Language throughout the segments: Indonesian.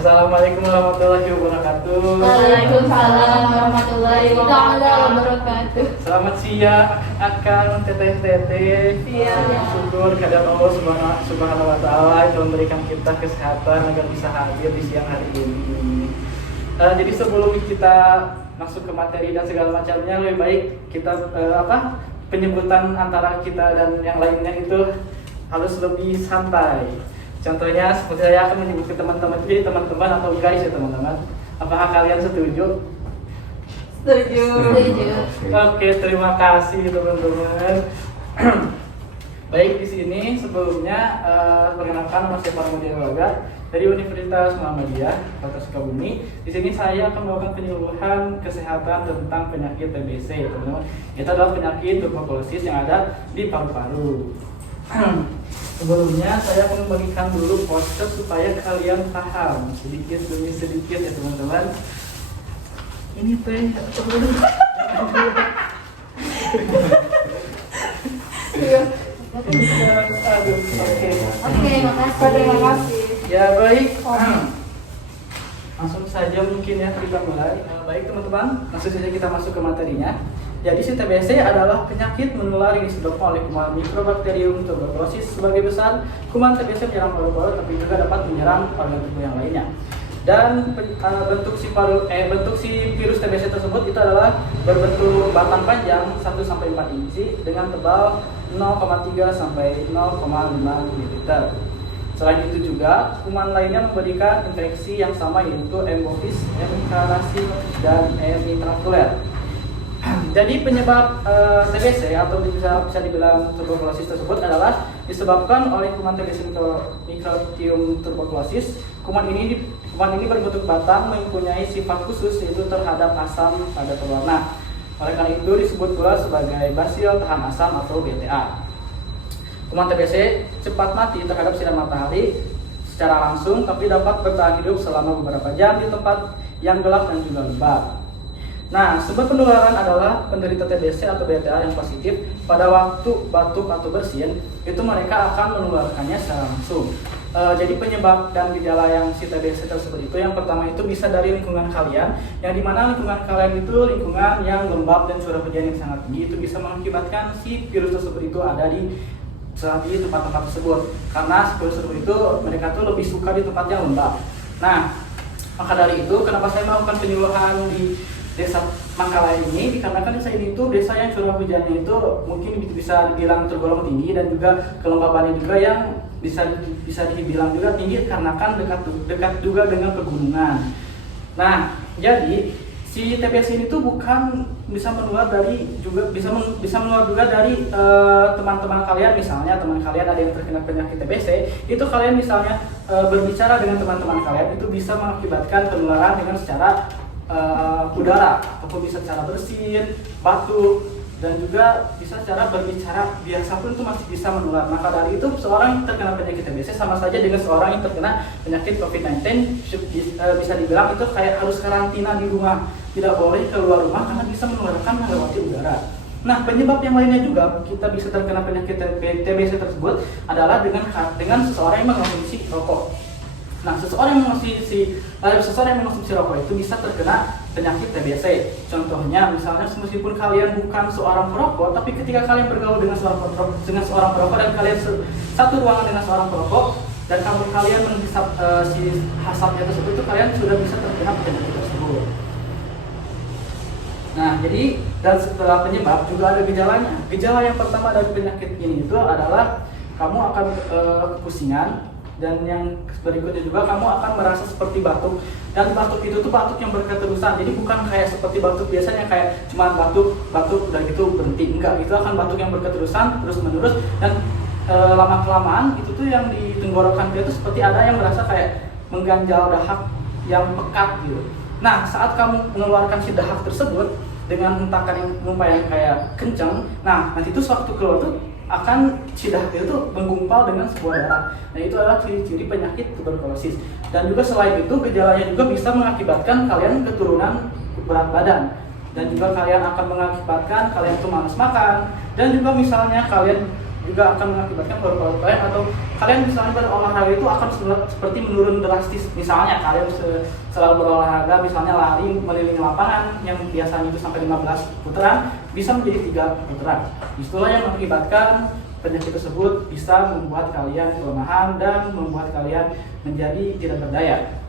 Assalamualaikum warahmatullahi wabarakatuh. Waalaikumsalam warahmatullahi wabarakatuh. Selamat siang akan teteh-teteh. Iya. Syukur kehadirat Allah Subhanahu wa Ta'ala yang memberikan kita kesehatan agar bisa hadir di siang hari ini. Jadi sebelum kita masuk ke materi dan segala macamnya, lebih baik kita penyebutan antara kita dan yang lainnya itu harus lebih santai. Contohnya seperti saya akan menyebut ke teman-teman, jadi teman-teman atau guys ya teman-teman. Apakah kalian setuju? Setuju. Oke, terima kasih teman-teman. Baik, di sini sebelumnya perkenalkan nama saya Parmadi Loga dari Universitas Muhammadiyah Kota Sukabumi. Di sini saya akan membawakan penyuluhan kesehatan tentang penyakit TBC, teman-teman. Itu adalah penyakit tuberkulosis yang ada di paru-paru. Sebelumnya saya akan membagikan dulu poster supaya kalian paham sedikit demi sedikit ya teman-teman. Ini teh Oke, makasih. Terima kasih. Ya baik. Langsung saja mungkin ya kita mulai. Baik teman-teman, langsung saja kita masuk ke materinya. Jadi si TBC adalah penyakit menular yang disebabkan oleh kuman Mycobacterium tuberculosis. Sebagai besar, kuman TBC menyerang paru-paru tapi juga dapat menyerang organ tubuh yang lainnya. Dan bentuk si virus TBC tersebut itu adalah berbentuk batang panjang 1-4 inci dengan tebal 0,3 sampai 0,5 mm. Selain itu juga, kuman lainnya memberikan infeksi yang sama yaitu M. bovis, M. carnasi, dan M. intraokuler. Jadi penyebab TBC atau bisa dibilang tuberkulosis tersebut adalah disebabkan oleh kuman TBC Mycobacterium tuberculosis. Kuman ini berbentuk batang mempunyai sifat khusus yaitu terhadap asam pada berwarna. Oleh karena itu disebut pula sebagai basil tahan asam atau BTA. Kuman TBC cepat mati terhadap sinar matahari secara langsung, tapi dapat bertahan hidup selama beberapa jam di tempat yang gelap dan juga lembab. Nah, sumber penularan adalah penderita TBC atau BTA yang positif pada waktu batuk atau bersin, itu mereka akan menularkannya secara langsung. Jadi penyebab dan gejala yang si TBC tersebut itu yang pertama itu bisa dari lingkungan kalian, yang dimana lingkungan kalian itu lingkungan yang lembab dan curah hujan yang sangat tinggi, itu bisa mengakibatkan si virus tersebut itu ada di tempat-tempat tersebut. Karena virus tersebut itu mereka tuh lebih suka di tempat yang lembab. Nah, maka dari itu kenapa saya melakukan penyuluhan di desa Mangkalaya ini, dikarenakan desa ini itu desa yang curah hujannya itu mungkin bisa dibilang tergolong tinggi dan juga kelembabannya juga yang bisa dibilang juga tinggi karena kan dekat juga dengan pegunungan. Nah, jadi si TBC ini tuh bukan bisa menular bisa menular juga dari teman-teman kalian. Misalnya teman kalian ada yang terkena penyakit TBC, itu kalian misalnya berbicara dengan teman-teman kalian itu bisa mengakibatkan penularan dengan secara udara, ataupun bisa secara bersin, batuk, dan juga bisa secara berbicara biasa pun itu masih bisa menular. Maka dari itu seorang yang terkena penyakit TBC sama saja dengan seorang yang terkena penyakit COVID-19 bisa dibilang itu kayak harus karantina di rumah, tidak boleh keluar rumah karena bisa menularkan melewati udara. Nah, penyebab yang lainnya juga kita bisa terkena penyakit TBC tersebut adalah dengan seseorang yang mengonsumsi rokok. Nah, seseorang yang mengonsumsi rokok itu bisa terkena penyakit TBC. Contohnya, misalnya meskipun kalian bukan seorang perokok, tapi ketika kalian bergaul dengan seorang perokok dan kalian satu ruangan dengan seorang perokok dan kalian menghisap si asapnya tersebut, itu kalian sudah bisa terkena penyakit tersebut. Nah, jadi dan setelah penyebab juga ada gejalanya. Gejala yang pertama dari penyakit ini itu adalah kamu akan kepusingan. Dan yang berikutnya juga kamu akan merasa seperti batuk, dan batuk itu tuh batuk yang berketerusan. Jadi bukan kayak seperti batuk biasanya kayak cuma batuk udah gitu berhenti, enggak, itu akan batuk yang berketerusan terus menerus dan lama kelamaan itu tuh yang di tenggorokan dia tuh seperti ada yang merasa kayak mengganjal dahak yang pekat gitu. Nah, saat kamu mengeluarkan si dahak tersebut dengan hentakan yang kayak kencang, nah nanti tuh sewaktu keluar tuh akan si dahak itu menggumpal dengan sebuah darah. Nah, itu adalah ciri-ciri penyakit tuberkulosis. Dan juga selain itu gejalanya juga bisa mengakibatkan kalian keturunan berat badan, dan juga kalian akan mengakibatkan kalian itu malas makan, dan juga misalnya kalian juga akan mengakibatkan paru-paru kalian atau kalian misalnya berolahraga itu akan seperti menurun drastis. Misalnya kalian selalu berolahraga, misalnya lari meliling lapangan yang biasanya itu sampai 15 putaran bisa menjadi 3 putaran. Itulah yang mengakibatkan penyakit tersebut bisa membuat kalian kelemahan dan membuat kalian menjadi tidak berdaya.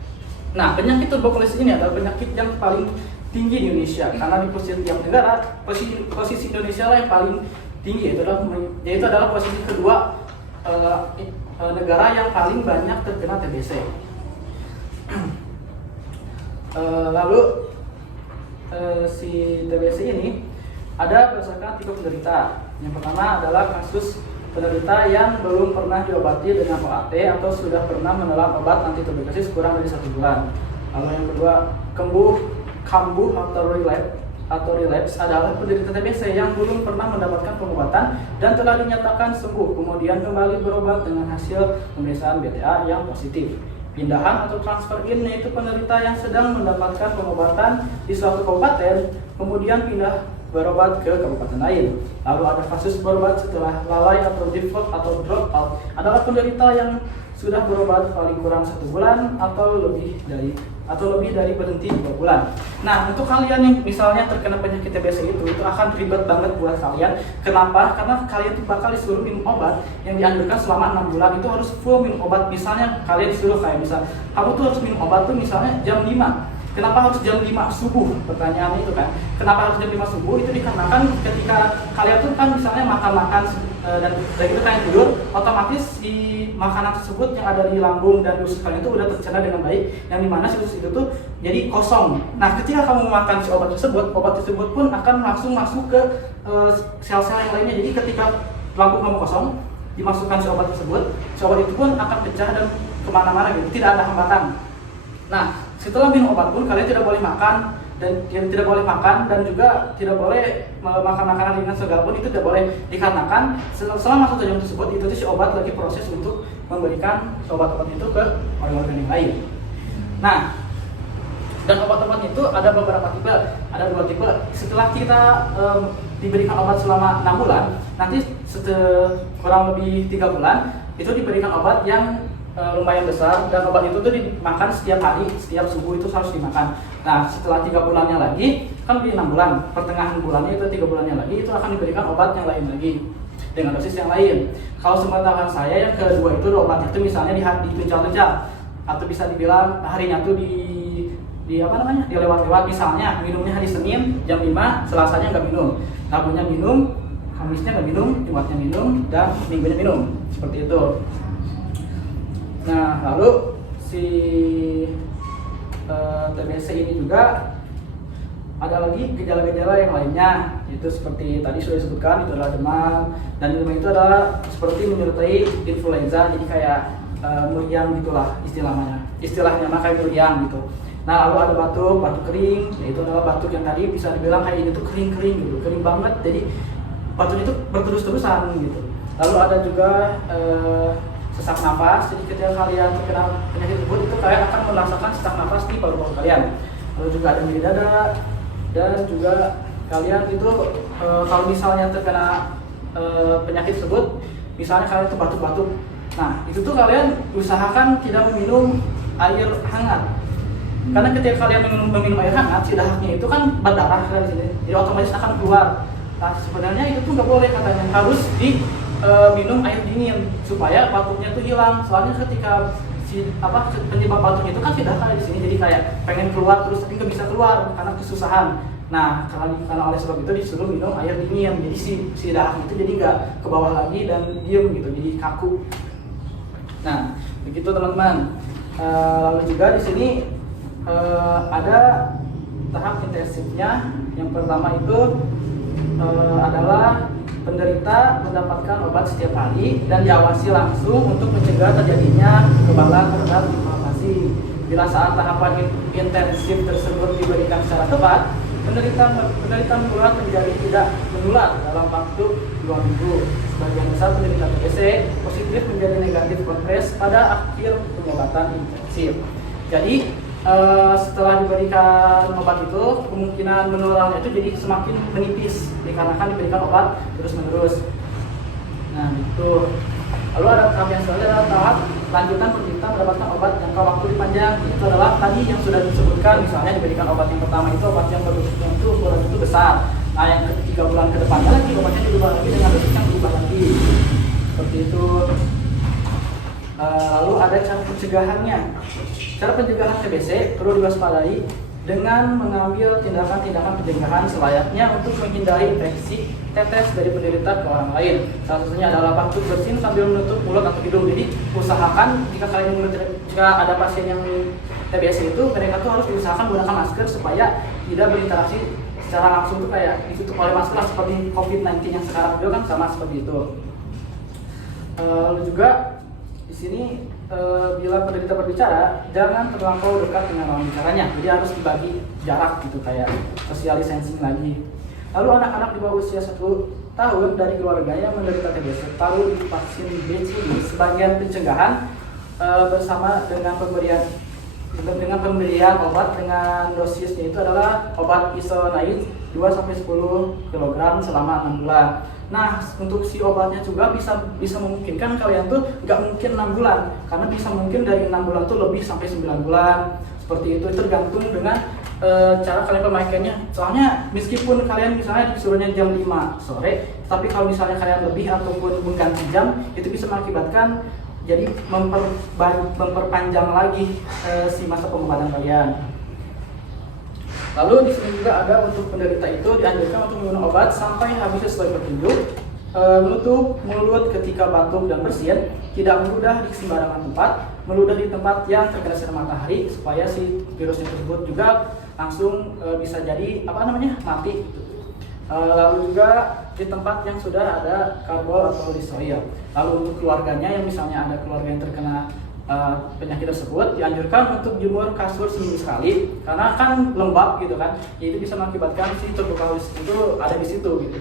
Nah, penyakit tuberkulosis ini adalah penyakit yang paling tinggi di Indonesia karena di setiap negara posisi Indonesia lah yang paling tinggi, yaitu adalah posisi kedua negara yang paling banyak terkena TBC. Lalu si TBC ini ada berdasarkan tipe penderita. Yang pertama adalah kasus penderita yang belum pernah diobati dengan OAT atau sudah pernah menelan obat anti tuberkulosis kurang dari 1 bulan. Lalu yang kedua, kambuh atau relapse adalah penderita TBC yang belum pernah mendapatkan pengobatan dan telah dinyatakan sembuh, kemudian kembali berobat dengan hasil pemeriksaan BTA yang positif. Pindahan atau transfer in yaitu penderita yang sedang mendapatkan pengobatan di suatu kabupaten, kemudian pindah berobat ke kabupaten lain. Lalu ada kasus berobat setelah lalai atau default atau drop out adalah penderita yang sudah berobat paling kurang 1 bulan atau lebih dari berhenti 2 bulan. Nah, untuk kalian yang misalnya terkena penyakit TBC itu akan ribet banget buat kalian. Kenapa? Karena kalian tuh bakal disuruh minum obat yang dianjurkan selama 6 bulan itu harus full minum obat. Misalnya kalian disuruh kayak kamu tuh harus minum obat tuh misalnya jam 5. Kenapa harus jam 5 subuh? Pertanyaannya itu kan. Kenapa harus jam 5 subuh? Itu dikarenakan ketika kalian tuh kan misalnya makan dan itu kalian tidur, otomatis si makanan tersebut yang ada di lambung dan usus kalian itu udah tercerna dengan baik, yang dimana si usus itu tuh jadi kosong. Nah, ketika kamu makan si obat tersebut pun akan langsung masuk ke sel-sel yang lainnya. Jadi ketika lambung kamu kosong, dimasukkan si obat itu pun akan pecah dan kemana-mana gitu, tidak ada hambatan. Nah, setelah minum obat pun kalian tidak boleh makan dan juga tidak boleh makan makanan ringan segala pun, itu tidak boleh dikarenakan selama 1 jam tersebut itu si obat lagi proses untuk memberikan obat-obat itu ke organ-organ yang lain. Nah, dan obat-obat itu ada beberapa tipe, ada 2 tipe. Setelah kita diberikan obat selama 6 bulan, nanti kurang lebih 3 bulan itu diberikan obat yang lumayan besar, dan obat itu tuh dimakan setiap hari, setiap subuh itu harus dimakan. Nah, setelah 3 bulannya lagi, kan di 6 bulan, pertengahan bulannya itu 3 bulannya lagi, itu akan diberikan obat yang lain lagi dengan dosis yang lain. Kalau sepengetahuan saya yang kedua itu obat itu misalnya dituncal-tuncal atau bisa dibilang harinya tuh dilewat-lewat. Misalnya minumnya hari Senin jam 5, Selasanya nggak minum, Rabunya minum, Kamisnya nggak minum, Jumatnya minum, dan Minggunya minum, seperti itu. Nah, lalu si TBC ini juga ada lagi gejala-gejala yang lainnya, itu seperti tadi sudah disebutkan, itu adalah demam, dan demam itu adalah seperti menyertai influenza, jadi kayak meriang gitulah istilahnya kayak meriang gitu. Nah, lalu ada batuk kering, yaitu adalah batuk yang tadi bisa dibilang kayak ini tuh kering gitu, kering banget, jadi batuk itu berterus-terusan gitu. Lalu ada juga sesak nafas, jadi ketika kalian terkena penyakit tersebut itu kalian akan merasakan sesak nafas di paru-paru kalian. Lalu juga ada nyeri dada, dan juga kalian itu kalau misalnya terkena penyakit tersebut, misalnya kalian itu batuk-batuk, nah itu tuh kalian usahakan tidak meminum air hangat, karena ketika kalian meminum air hangat, si dahaknya itu kan berdarah kan di sini, jadi otomatis akan keluar. Nah, sebenarnya itu tuh nggak boleh, katanya harus minum air dingin supaya batuknya itu hilang. Soalnya ketika penyebab batuk itu kan tidak kayak di sini, jadi kayak pengen keluar terus tapi nggak bisa keluar karena kesusahan. Nah, karena oleh sebab itu disuruh minum air dingin, jadi si dahak itu jadi nggak ke bawah lagi dan diem gitu, jadi kaku. Nah, begitu teman-teman. Lalu juga di sini ada tahap intensifnya. Yang pertama itu adalah penderita mendapatkan obat setiap hari dan diawasi langsung untuk mencegah terjadinya kekebalan terhadap inflamasi. Bila saat tahapan intensif tersebut diberikan secara tepat, penderita menular menjadi tidak menular dalam waktu 2 minggu. Sebagian besar penderita TBC positif menjadi negatif kompres pada akhir pengobatan intensif. Jadi setelah diberikan obat itu, kemungkinan menularnya itu jadi semakin menipis dikarenakan diberikan obat terus-menerus. Nah itu. Lalu ada tahap yang selanjutnya adalah tahap lanjutan penderita mendapatkan obat jangka waktu panjang. Itu adalah tadi yang sudah disebutkan, misalnya diberikan obat yang pertama itu obat yang berdosisnya itu ukuran itu besar. Nah yang ke 3 bulan ke depannya lagi obatnya diubah lagi dengan dosis yang berubah lagi. Seperti itu. Lalu ada cara pencegahannya. Cara pencegahan TBC perlu diwaspadai dengan mengambil tindakan-tindakan pencegahan selayaknya untuk menghindari infeksi tetes dari penderita ke orang lain. Salah satunya adalah batuk bersin sambil menutup mulut atau hidung. Jadi usahakan jika ada pasien yang TBC itu mereka tuh harus diusahakan menggunakan masker supaya tidak berinteraksi secara langsung tuh kayak ditutup oleh masker lah, seperti COVID-19 yang sekarang juga kan sama seperti itu. Lalu juga di sini bila penderita berbicara jangan terlampau dekat dengan lawan bicaranya, jadi harus dibagi jarak gitu kayak social distancing lagi. Lalu anak-anak di bawah usia 1 tahun dari keluarga yang menderita TBC perlu divaksin BCG sebagian pencegahan bersama dengan pemberian obat dengan dosisnya itu adalah obat isoniazid 2-10 kg selama 6 bulan. Nah, untuk si obatnya juga bisa memungkinkan kalian tuh nggak mungkin 6 bulan, karena bisa mungkin dari 6 bulan tuh lebih sampai 9 bulan. Seperti itu tergantung dengan cara kalian pemakaiannya. Soalnya meskipun kalian misalnya disuruhnya jam 5 sore, tapi kalau misalnya kalian lebih ataupun mengganti jam, itu bisa mengakibatkan jadi memperpanjang lagi si masa pengobatan kalian. Lalu di sini juga ada untuk penderita itu dianjurkan untuk minum obat sampai habis sesuai petunjuk, menutup mulut ketika batuk dan bersin, tidak meludah di sembarangan tempat, meludah di tempat yang terkena sinar matahari supaya si virusnya tersebut juga langsung bisa jadi mati. Lalu juga di tempat yang sudah ada karbol atau disoil. Lalu untuk keluarganya yang misalnya ada keluarga yang terkena penyakit tersebut dianjurkan untuk jemur kasur seminggu sekali karena kan lembab gitu kan, itu bisa mengakibatkan si tuberkulosis itu ada di situ gitu.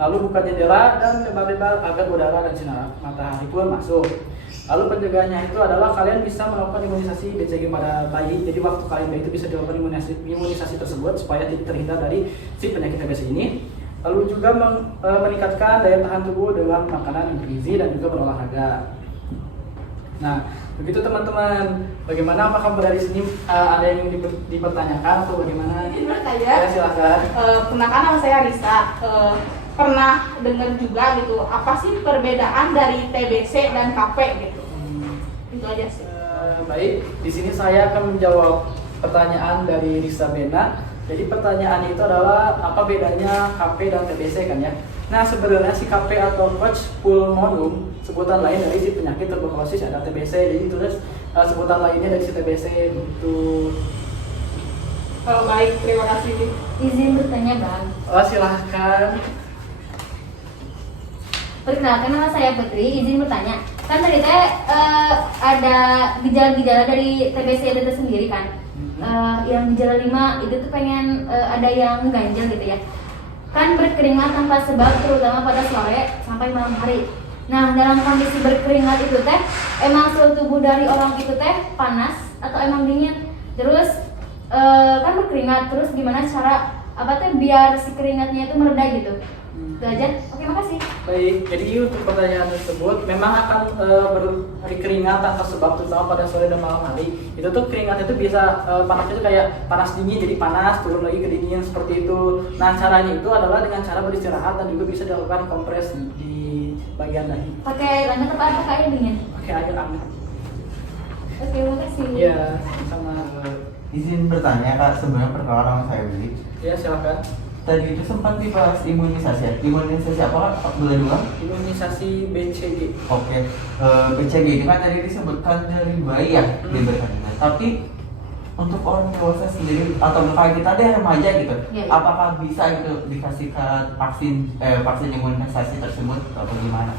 Lalu buka jendela dan lebar-lebar agar udara dan sinar matahari pun masuk. Lalu pencegahannya itu adalah kalian bisa melakukan imunisasi BCG pada bayi. Jadi waktu kalian bayi itu bisa dilakukan imunisasi tersebut supaya terhindar dari si penyakit TBC ini. Lalu juga meningkatkan daya tahan tubuh dengan makanan yang bergizi dan juga berolahraga. Nah, begitu teman-teman. Bagaimana, apakah dari sini ada yang dipertanyakan atau bagaimana? Izin bertanya. Ya, silakan. Pernah kan nama saya Risa. Pernah dengar juga gitu, apa sih perbedaan dari TBC dan KP gitu? Itu aja sih. Baik, di sini saya akan menjawab pertanyaan dari Risa Bena. Jadi pertanyaan itu adalah apa bedanya KP dan TBC kan ya? Nah, sebenarnya si KP atau Koch pulmonum sebutan lain dari si penyakit tuberkulosis ada TBC. Jadi terus sebutan lainnya dari si TBC itu. Oh, baik, terima kasih. Izin bertanya, Bang. Oh, silahkan. Perkenalkan, nama saya Putri, izin bertanya. Kan tadi ada gejala-gejala dari TBC itu sendiri kan? Yang gejala 5 itu tuh pengen ada yang ganjel gitu ya. Kan berkeringat tanpa sebab terutama pada sore sampai malam hari. Nah, dalam kondisi berkeringat itu teh emang suhu tubuh dari orang itu teh panas atau emang dingin? Terus kan berkeringat, terus gimana cara biar si keringatnya itu mereda gitu? Itu aja. Oke, makasih. Baik, jadi untuk pertanyaan tersebut memang akan berkeringat tanpa sebab terutama pada sore dan malam hari. Itu tuh keringat itu bisa panasnya itu kayak panas dingin jadi panas, turun lagi ke dingin seperti itu. Nah, caranya itu adalah dengan cara beristirahat dan juga bisa dilakukan kompres di bagian dahi. Pakai lanjut apa air dingin? Pakai air hangat. Oke, makasih. Iya, sama. Izin bertanya Kak, sebenarnya perkenalan nama saya Willy. Ya, silakan. Tadi itu sempat dibahas imunisasi. Imunisasi apa Kak? Boleh diulang? Imunisasi BCG. Oke. BCG ini kan tadi disebutkan dari bayi ya diberikan. Tapi untuk orang dewasa sendiri atau kayak kita deh remaja gitu, Ya. apakah bisa gitu dikasihkan vaksin imunisasi tersebut atau gimana?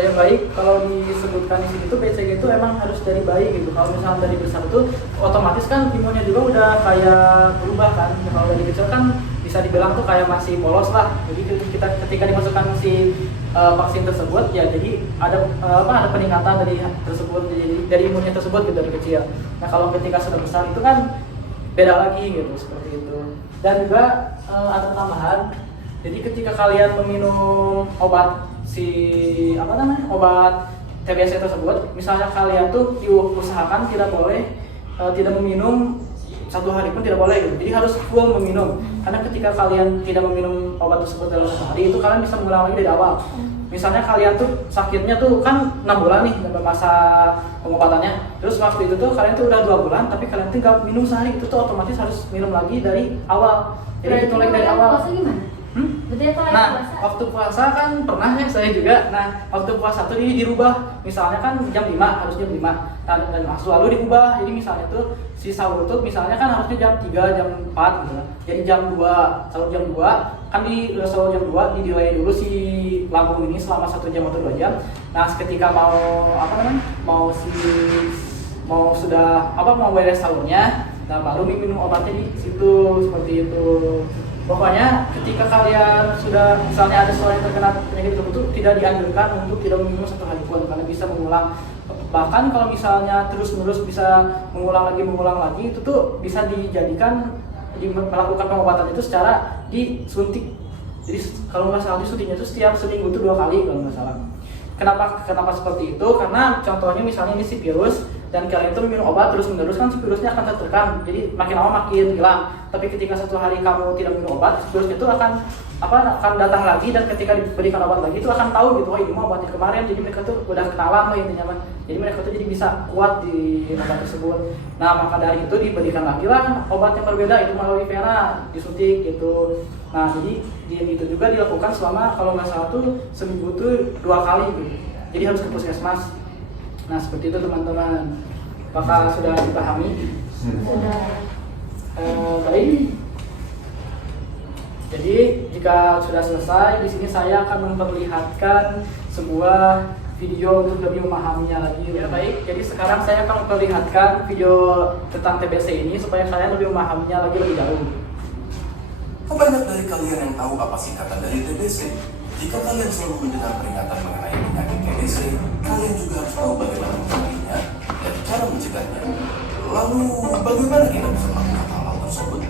Yang baik kalau disebutkan di sini tuh BCG itu emang harus dari bayi gitu. Kalau misalnya dari besar itu otomatis kan imunnya juga udah kayak berubah kan. Kalau dari kecil kan bisa dibilang tuh kayak masih polos lah. Jadi ketika dimasukkan si vaksin tersebut ya jadi ada peningkatan dari tersebut dari imunnya tersebut gitu dari kecil. Nah, kalau ketika sudah besar itu kan beda lagi gitu seperti itu. Dan juga ada tambahan. Jadi ketika kalian meminum obat si obat TBC tersebut, misalnya kalian tuh diusahakan tidak boleh tidak meminum 1 hari pun tidak boleh gitu. Jadi harus full meminum. Karena ketika kalian tidak meminum obat tersebut dalam 1 hari, itu kalian bisa mengulang lagi dari awal. Misalnya kalian tuh sakitnya tuh kan 6 bulan nih dalam masa pengobatannya. Terus waktu itu tuh kalian tuh udah 2 bulan, tapi kalian tinggal minum sehari, itu tuh otomatis harus minum lagi dari awal. Jadi itu lagi dari awal. Puasa gimana? Berarti kalau Nah, puasa? waktu puasa kan pernah ya saya juga. Nah, waktu puasa tuh ini dirubah. Misalnya kan jam 5, harus jam 5. Dan selalu diubah. Jadi misalnya tuh si sahur tuh misalnya kan harusnya jam 3, jam 4 gitu. Jadi jam 2, sahur jam 2, kan di sahur jam 2 di delay dulu si lambung ini selama 1 jam atau 2 jam. Nah, ketika mau beres sahurnya, nah baru minum obatnya di situ, seperti itu. Pokoknya ketika kalian sudah misalnya ada seorang yang terkena penyakit tertentu, tidak dianjurkan untuk tidak meminum 1 hari pun karena bisa mengulang. Bahkan kalau misalnya terus-menerus bisa mengulang lagi, itu tuh bisa dijadikan melakukan pengobatan itu secara disuntik. Jadi kalau nggak salah disuntiknya itu setiap seminggu itu 2 kali kalau nggak salah. Kenapa seperti itu? Karena contohnya misalnya ini si virus dan kalian itu minum obat terus-menerus kan si virusnya akan tertekan, jadi makin lama makin hilang. Tapi ketika 1 hari kamu tidak minum obat, virusnya itu akan datang lagi, dan ketika diberikan obat lagi itu akan tahu gitu, oh ini mau obatnya kemarin, jadi mereka tuh udah kenalan lah intinya. Jadi mereka tuh jadi bisa kuat di obat tersebut. Nah maka dari itu diberikan lagi lah obat yang berbeda, itu melalui vena, disuntik gitu. Nah jadi itu juga dilakukan selama kalau nggak salah tuh seminggu tuh 2 kali gitu. Jadi harus ke puskesmas. Nah seperti itu teman-teman. Apakah sudah dipahami? Sudah. Baik. Jadi jika sudah selesai, di sini saya akan memperlihatkan sebuah video untuk lebih memahaminya lagi. Ya baik. Jadi sekarang saya akan memperlihatkan video tentang TBC ini supaya kalian lebih memahaminya lagi lebih jauh. Banyak dari kalian yang tahu apa singkatan dari TBC? Jika kalian selalu mendengar peringatan mengenai penyakit TBC, kalian juga harus tahu bagaimana mencegahnya dan cara mencegahnya. Lalu, bagaimana kita bisa melakukan hal tersebut?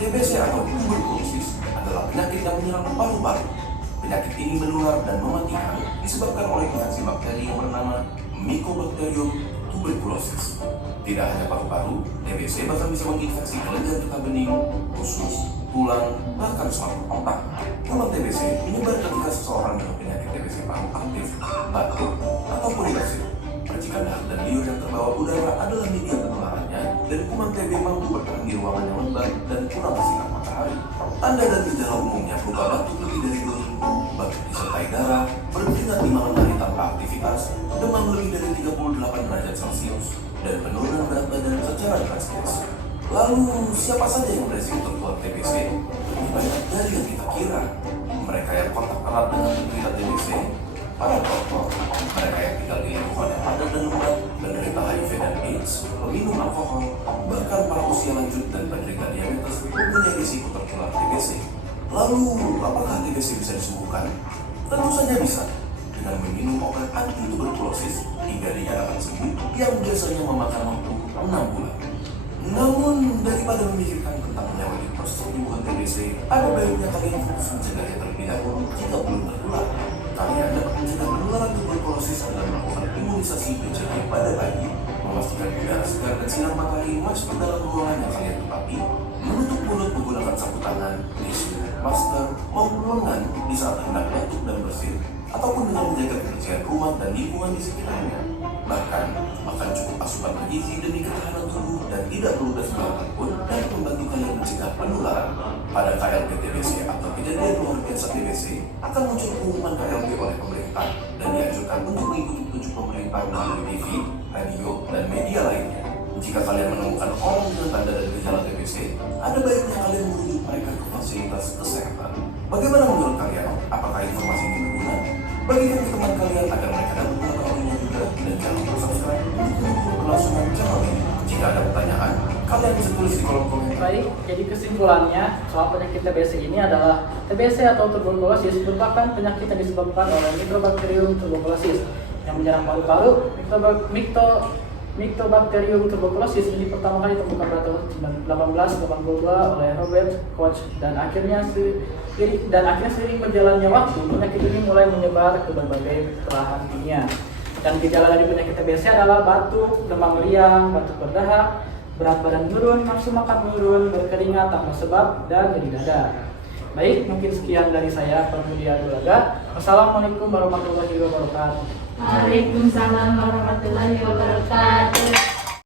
TBC atau tuberkulosis adalah penyakit yang menyerang paru-paru. Penyakit ini menular dan mematikan disebabkan oleh infeksi bakteri yang bernama Mycobacterium tuberculosis. Tidak hanya paru-paru, TBC bahkan bisa menginfeksi kelenjar getah bening, usus, tulang, bahkan selaput otak. Kalau TBC menyebar ketika seseorang dengan penyakit TBC paru aktif, batuk, ataupun infeksi. Percikan dahak dan liur yang terbawa udara adalah media penularannya, dan kuman TB mampu bertahan di ruangan yang lembab dan kurang tersinar matahari. Tanda dan gejala umumnya berupa batuk lebih dari 2 minggu, batuk disertai darah, berkeringat di malam hari tanpa aktivitas, demam lebih dari 38 derajat Celcius, dan penurunan berat badan secara drastis. Lalu, siapa saja yang beresiko tertular TBC? Lebih banyak dari yang kita kira. Mereka yang kontak erat dengan penderita TBC, para perokok, mereka yang tinggal di lingkungan yang padat dan lembab, penderita HIV dan AIDS, peminum alkohol, bahkan para usia lanjut dan penderita diabetes mempunyai risiko tertular TBC. Lalu, apakah TBC bisa disembuhkan? Tentu saja bisa, dengan meminum obat anti-tuberkulosis hingga dinyatakan sembuh yang biasanya memakan waktu 6 bulan. Namun, daripada memikirkan tentang melewati proses penyembuhan TBC, ada baiknya kalian fokus mencegahnya terlebih dahulu jika belum tertular. Kalian dapat mencegah penularan tuberkulosis dengan melakukan imunisasi BCG pada bayi, memastikan udara segar dan sinar matahari masuk ke dalam ruangan yang kalian tempati, menutup mulut menggunakan sapu tangan, tisu, masker, maupun lengan di saat hendak batuk dan bersin, ataupun dengan menjaga kebersihan rumah dan lingkungan di sekitarnya. Bahkan, makan cukup asupan bergizi demi ketahanan tubuh dan tidak perlu gas belakang pun dapat membantu kalian mencegah penularan. Pada KLB TBC atau kejadian luar biasa TBC akan muncul pengumuman KLB oleh pemerintah dan dianjurkan untuk mengikuti petunjuk pemerintah melalui TV, radio, dan media lainnya. Jika kalian menemukan orang dengan tanda dan gejala TBC, ada baiknya kalian merujuk mereka ke fasilitas kesehatan. Bagaimana menurut kalian? Apakah informasi ini berguna? Bagikan ke teman kalian agar mereka dapat mengetahuinya juga, dan jangan lupa subscribe untuk mendukung kelangsungan channel ini. Jika ada pertanyaan, kalian bisa tulis di kolom komentar. Baik, jadi kesimpulannya soal penyakit TBC ini adalah TBC atau tuberkulosis merupakan penyakit yang disebabkan oleh Mycobacterium tuberculosis yang menyerang paru-paru, Mycobacterium tuberculosis ini pertama kali ditemukan pada tahun 1882 oleh Robert Koch dan akhirnya seiring berjalannya waktu penyakit ini mulai menyebar ke berbagai belahan dunia. Dan gejala dari penyakit TBC adalah batuk, demam meriang, batuk berdahak, berat badan menurun, nafsu makan menurun, berkeringat tanpa sebab, dan nyeri dada. Baik, mungkin sekian dari saya, Pramudi Adulaga. Wassalamualaikum warahmatullahi wabarakatuh. Waalaikumsalam warahmatullahi wabarakatuh.